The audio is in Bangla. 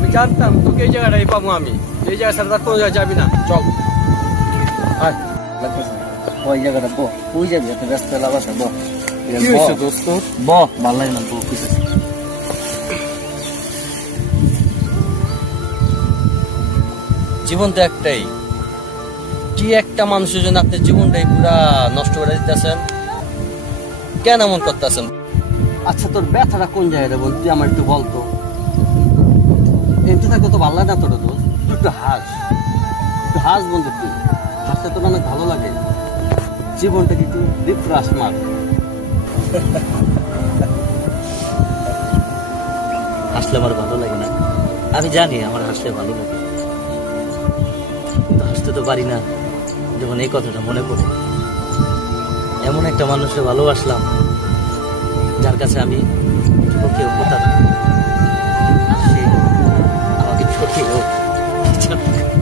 আমি জানতাম তোকে এই জায়গাটাই পাবো আমি। এই জায়গা ছাড়া কোনো জায়গায় যাবি না। চল। আয় ওই জায়গাটা বো। ওই যাবি এত ব্যস্ত লাভ আছে বো। কি হয়েছে দোস্ত? ব ভালো লাগে না বো কিছু জীবন তো একটাই। কি একটা মানুষের জন্য আপনি জীবনটাই পুরা নষ্ট করে দিতেছেন? কেন এমন করতেছেন? আচ্ছা তোর ব্যথাটা কোন জায়গায় বল? তুই আমার একটু বলতো এমনি থাকতে তো ভালো লাগে না তোর দোষ একটু হাস। একটু হাস বন্ধু তুই হাসতে তোর অনেক ভালো লাগে। জীবনটাকে একটু রিফ্রেশ মার। হাসলে আমার ভালো লাগে না। আমি জানি আমার হাসলে ভালো লাগে। কিন্তু হাসতে তো পারি না, যখন এই কথাটা মনে পড়ে। এমন একটা মানুষকে ভালোবাসলাম, যার কাছে আমি চোখেও হতাম 近く！